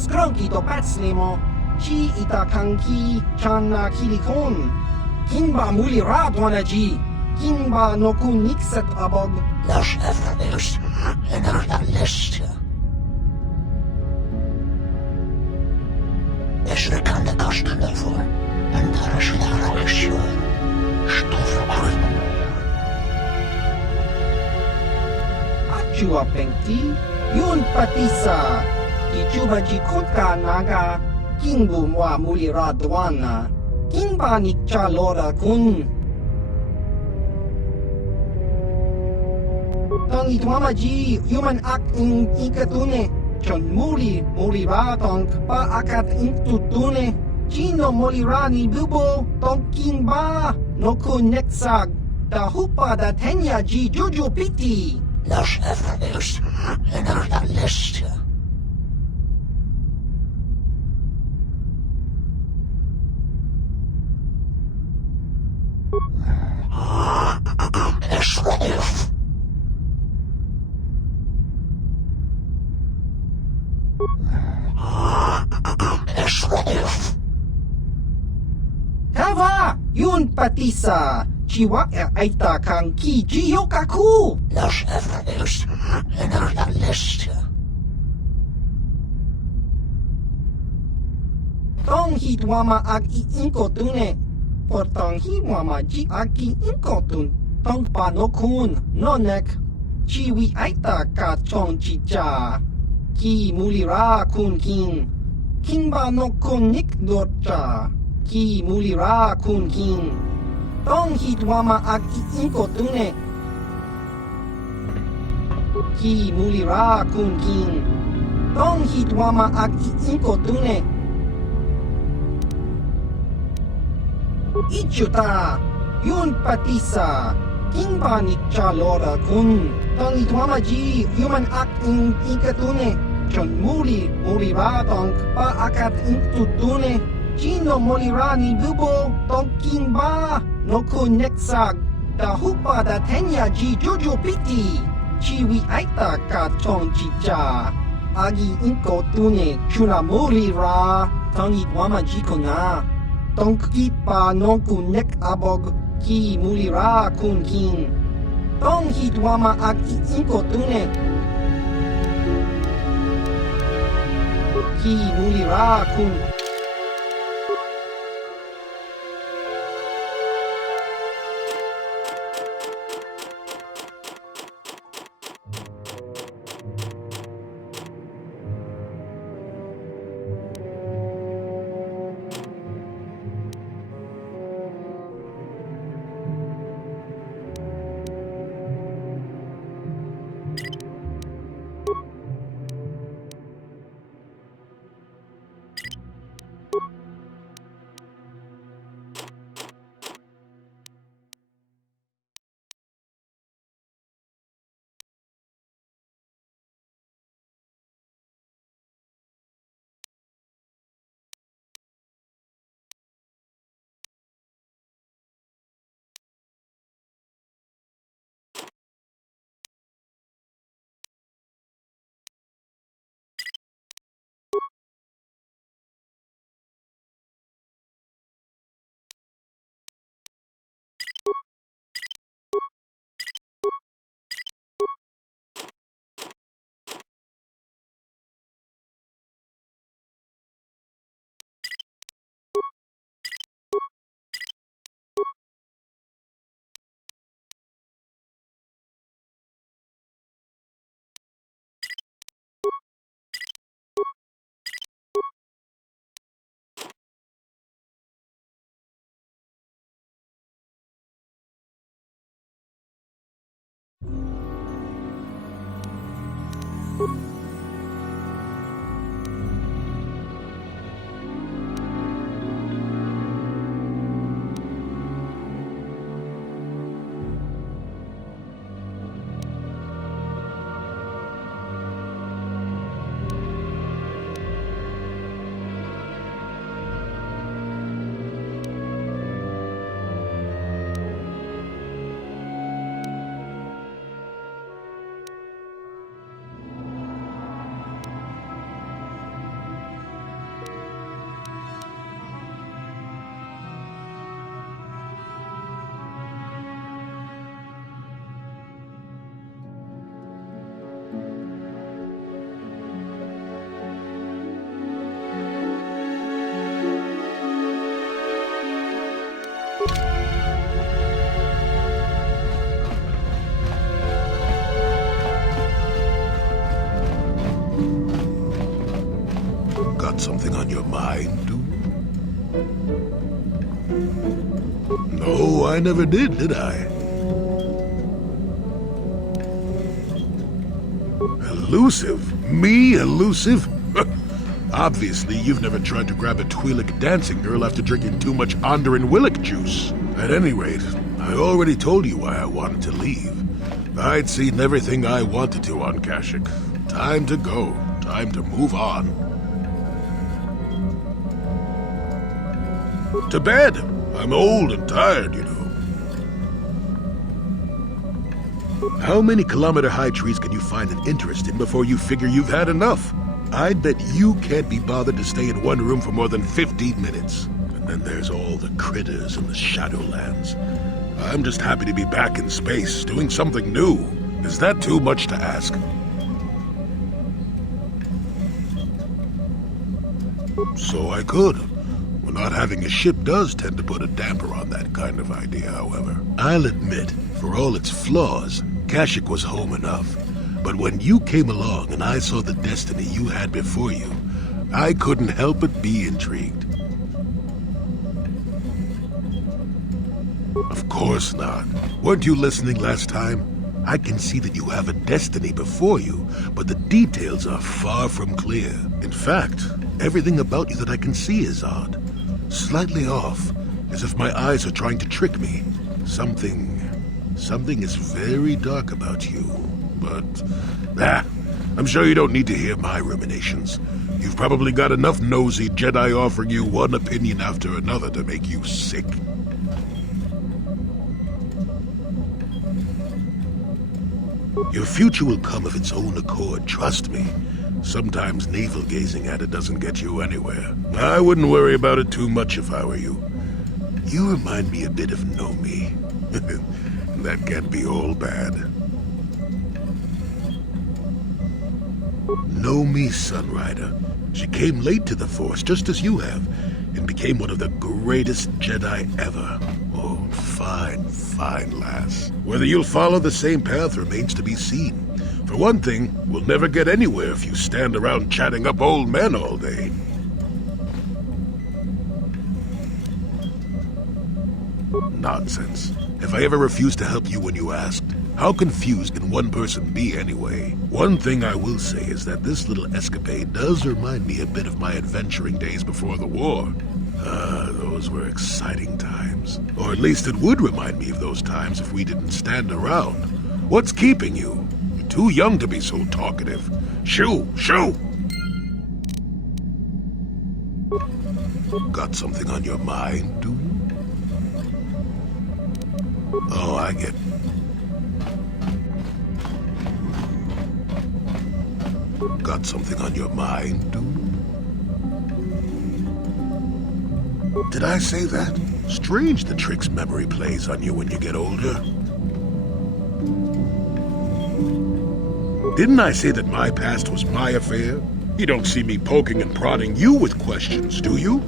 Skronki to pacnemo, ci itakanki chana kilikon. Kinba muli radwanaji, kinba no kunikset abog. Los efforts en la liste. Es kan de kosten ervoor. En daar is de reactie. Stoffen. Achua pengti, yun patisa. Ichuba jikutka naga, kingbu mwa muli radwana, kingba nikcha lora kun. Tong itwama ji human act in ikatune, chon muli ra tong pa akat intutune, chino muli ra ni bubo tong kingba no kun neksag, da hupa da tenya ji juju piti. Los efforts en la liste. Kava, yun patisa, chiwa aita kang ki jiyokaku. Los efforts en la liste. Tong hitwama ag iinkotune, por tong hitwama ji ag iinkotun, tong panokun, nonek, chiwi aita ka chong chicha, ki mulira kun kin, kinba no kun nik dorcha, ki mulira kun kin, tong hitwama ag iinkotune, ki mulira kun kin, tong hitwama ag iinkotune, Ichuta, yun patisa, kingba nikcha lora kun, tong itwama ji human act in ikatune, chon muli ra tong pa akat intutune, chino ra ni bubo tong kingba no kun neksag, da hupa da tenya ji juju piti, chiwi aita ka chong chicha, agi inkotune chuna ra, tong itwama ji kuna. Tong kipa non kunek abog ki mulira kun kin. Tong hitwama ag iinkotune. Ki mulira kun. something on your mind, dude? No, I never did I? Elusive? Me elusive? Obviously, you've never tried to grab a Twi'lek dancing girl after drinking too much Onderan Willick juice. At any rate, I already told you why I wanted to leave. I'd seen everything I wanted to on Kashyyyk. Time to go. Time to move on. To bed! I'm old and tired, you know. How many kilometer-high trees can you find an interest in before you figure you've had enough? I'd bet you can't be bothered to stay in one room for more than 15 minutes. And then there's all the critters in the Shadowlands. I'm just happy to be back in space, doing something new. Is that too much to ask? So I could. Well, not having a ship does tend to put a damper on that kind of idea, however. I'll admit, for all its flaws, Kashyyyk was home enough. But when you came along and I saw the destiny you had before you, I couldn't help but be intrigued. Of course not. Weren't you listening last time? I can see that you have a destiny before you, but the details are far from clear. In fact, everything about you that I can see is odd. Slightly off, as if my eyes are trying to trick me. Something is very dark about you. But, I'm sure you don't need to hear my ruminations. You've probably got enough nosy Jedi offering you one opinion after another to make you sick. Your future will come of its own accord, trust me. Sometimes navel-gazing at it doesn't get you anywhere. I wouldn't worry about it too much if I were you. You remind me a bit of Nomi. That can't be all bad. Nomi Sunrider. She came late to the Force, just as you have, and became one of the greatest Jedi ever. Oh, fine, fine lass. Whether you'll follow the same path remains to be seen. For one thing, we'll never get anywhere if you stand around chatting up old men all day. Nonsense. Have I ever refused to help you when you asked? How confused can one person be anyway? One thing I will say is that this little escapade does remind me a bit of my adventuring days before the war. Those were exciting times. Or at least it would remind me of those times if we didn't stand around. What's keeping you? You're too young to be so talkative. Shoo! Shoo! Got something on your mind, do you? Oh, I get... Got something on your mind, dude? Did I say that? Strange the tricks memory plays on you when you get older. Didn't I say that my past was my affair? You don't see me poking and prodding you with questions, do you?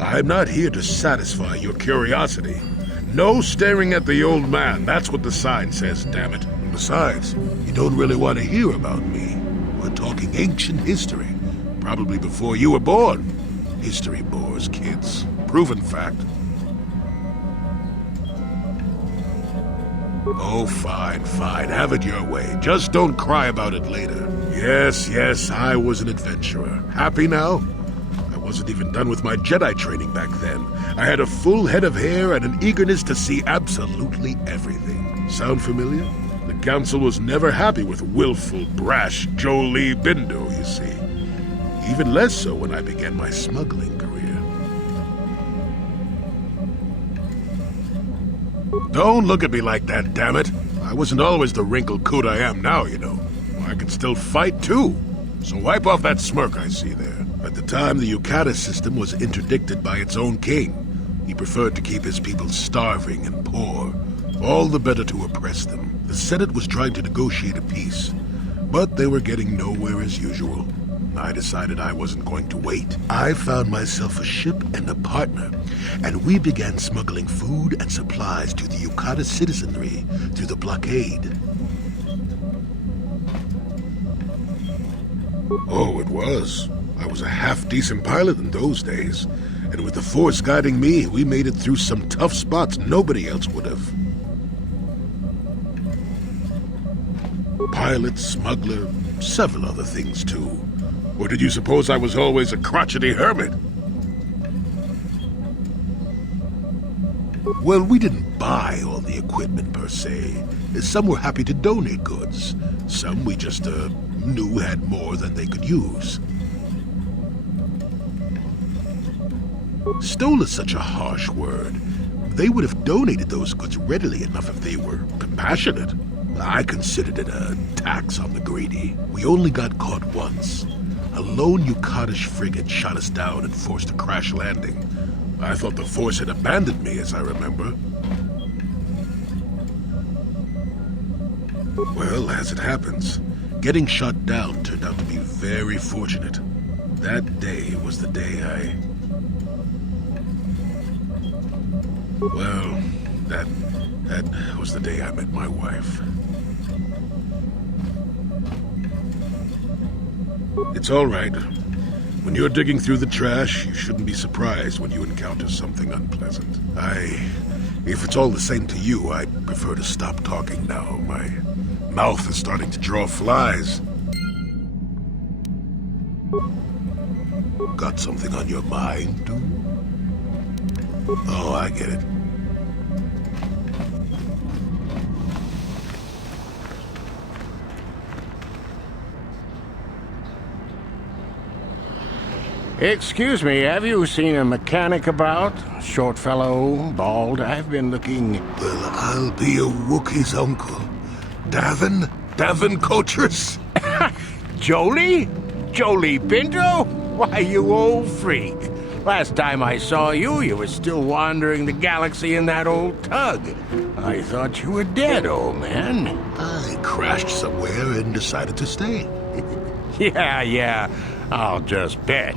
I'm not here to satisfy your curiosity. No staring at the old man, that's what the sign says, damn it. And besides, you don't really want to hear about me. We're talking ancient history, probably before you were born. History bores kids. Proven fact. Oh, fine, fine, have it your way. Just don't cry about it later. Yes, I was an adventurer. Happy now? I wasn't even done with my Jedi training back then. I had a full head of hair and an eagerness to see absolutely everything. Sound familiar? The Council was never happy with willful, brash Jolie Bindo, you see. Even less so when I began my smuggling career. Don't look at me like that, damn it. I wasn't always the wrinkled coot I am now, you know. I can still fight, too. So wipe off that smirk I see there. At the time, the Yukata system was interdicted by its own king. He preferred to keep his people starving and poor, all the better to oppress them. The Senate was trying to negotiate a peace, but they were getting nowhere as usual. I decided I wasn't going to wait. I found myself a ship and a partner, and we began smuggling food and supplies to the Yukata citizenry through the blockade. Oh, it was. I was a half-decent pilot in those days. And with the Force guiding me, we made it through some tough spots nobody else would have. Pilot, smuggler, several other things too. Or did you suppose I was always a crotchety hermit? Well, we didn't buy all the equipment per se. Some were happy to donate goods. Some we just, knew had more than they could use. Stole is such a harsh word. They would have donated those goods readily enough if they were compassionate. I considered it a tax on the greedy. We only got caught once. A lone Yukatish frigate shot us down and forced a crash landing. I thought the Force had abandoned me, as I remember. Well, as it happens, getting shot down turned out to be very fortunate. That day was the day Well, that was the day I met my wife. It's all right. When you're digging through the trash, you shouldn't be surprised when you encounter something unpleasant. If it's all the same to you, I'd prefer to stop talking now. My mouth is starting to draw flies. Got something on your mind, dude? Oh, I get it. Excuse me, have you seen a mechanic about? Short fellow, bald. I've been looking... Well, I'll be a Wookiee's uncle. Davin Coatress? Jolie? Jolie Pinto? Why, you old freak. Last time I saw you, you were still wandering the galaxy in that old tug. I thought you were dead, old man. I crashed somewhere and decided to stay. Yeah, I'll just bet.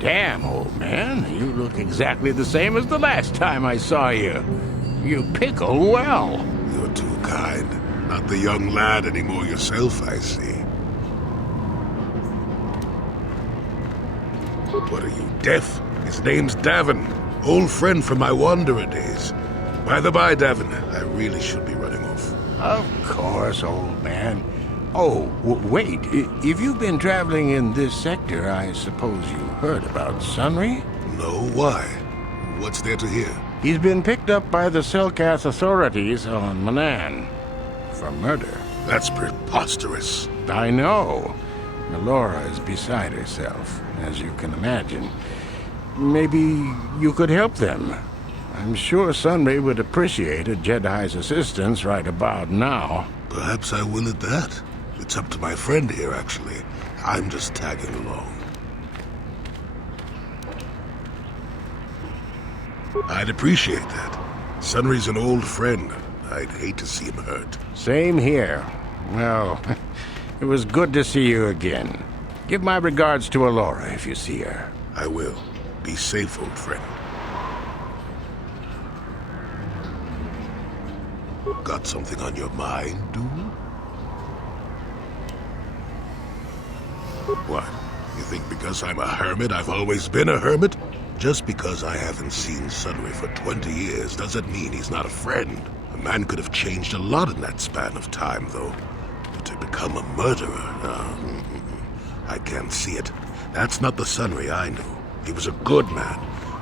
Damn, old man, you look exactly the same as the last time I saw you. You pickle well. You're too kind. Not the young lad anymore yourself, I see. What are you, deaf? His name's Davin. Old friend from my Wanderer days. By the by, Davin, I really should be running off. Of course, old man. Oh, wait. If you've been traveling in this sector, I suppose you heard about Sunry? No, why? What's there to hear? He's been picked up by the Selkath authorities on Manan for murder. That's preposterous. I know. Melora is beside herself, as you can imagine. Maybe you could help them. I'm sure Sunray would appreciate a Jedi's assistance right about now. Perhaps I will at that. It's up to my friend here, actually. I'm just tagging along. I'd appreciate that. Sunry's an old friend. I'd hate to see him hurt. Same here. Well, it was good to see you again. Give my regards to Alora if you see her. I will. Be safe, old friend. Got something on your mind, dude? What? You think because I'm a hermit, I've always been a hermit? Just because I haven't seen Sunray for 20 years doesn't mean he's not a friend. A man could have changed a lot in that span of time, though. But to become a murderer, I can't see it. That's not the Sunray I knew. He was a good man.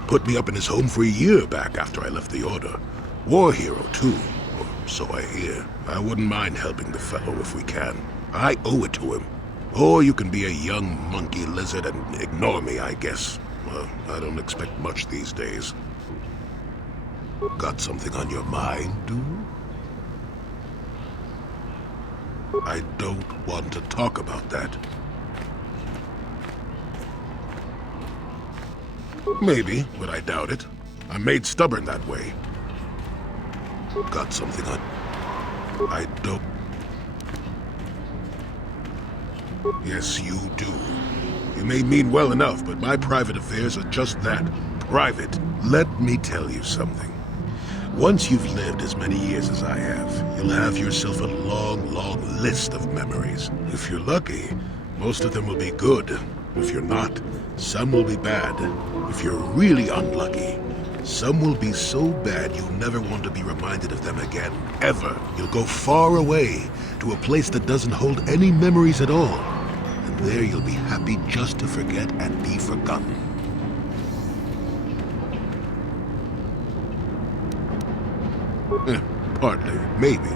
Put me up in his home for a year back after I left the Order. War hero, too. Or so I hear. I wouldn't mind helping the fellow if we can. I owe it to him. Or you can be a young monkey lizard and ignore me, I guess. Well, I don't expect much these days. Got something on your mind, dude? I don't want to talk about that. Maybe, but I doubt it. I'm made stubborn that way. Got something on... I don't... Yes, you do. You may mean well enough, but my private affairs are just that. Private. Let me tell you something. Once you've lived as many years as I have, you'll have yourself a long, long list of memories. If you're lucky, Most of them will be good. If you're not, some will be bad. If you're really unlucky, some will be so bad you'll never want to be reminded of them again, ever. You'll go far away, to a place that doesn't hold any memories at all. And there you'll be happy just to forget and be forgotten. Partly, maybe.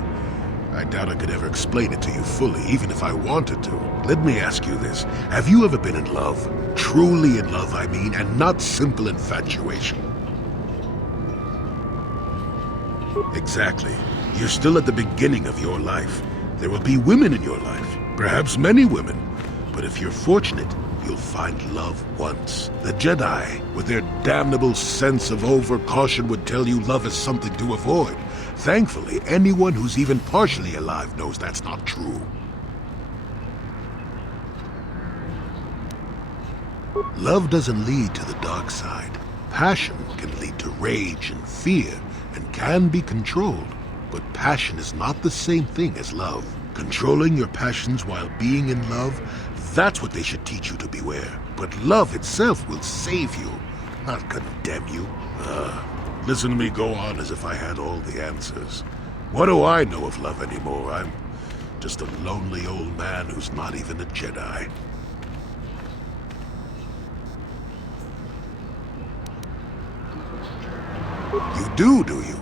I doubt I could ever explain it to you fully, even if I wanted to. Let me ask you this. Have you ever been in love? Truly in love, I mean, and not simple infatuation. Exactly. You're still at the beginning of your life. There will be women in your life. Perhaps many women. But if you're fortunate, you'll find love once. The Jedi, with their damnable sense of over-caution, would tell you love is something to avoid. Thankfully, anyone who's even partially alive knows that's not true. Love doesn't lead to the dark side. Passion can lead to rage and fear, and can be controlled. But passion is not the same thing as love. Controlling your passions while being in love, that's what they should teach you to beware. But love itself will save you, not condemn you. Listen to me go on as if I had all the answers. What do I know of love anymore? I'm just a lonely old man who's not even a Jedi. You do you?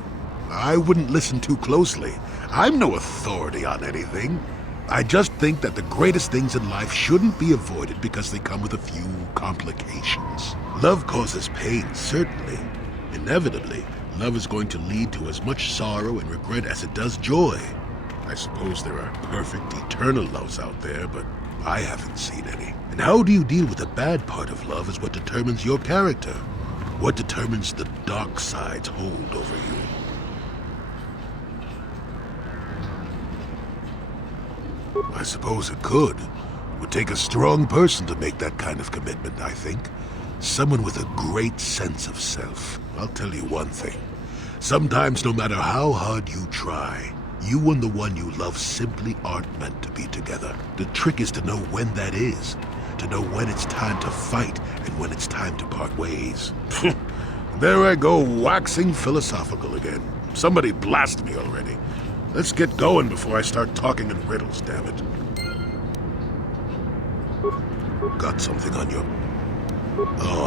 I wouldn't listen too closely. I'm no authority on anything. I just think that the greatest things in life shouldn't be avoided because they come with a few complications. Love causes pain, certainly. Inevitably, love is going to lead to as much sorrow and regret as it does joy. I suppose there are perfect, eternal loves out there, but I haven't seen any. And how do you deal with the bad part of love is what determines your character. What determines the dark side's hold over you. I suppose it could. It would take a strong person to make that kind of commitment, I think. Someone with a great sense of self. I'll tell you one thing. Sometimes, no matter how hard you try, you and the one you love simply aren't meant to be together. The trick is to know when that is. To know when it's time to fight and when it's time to part ways. There I go, waxing philosophical again. Somebody blast me already. Let's get going before I start talking in riddles, damn it. Got something on you? Oh,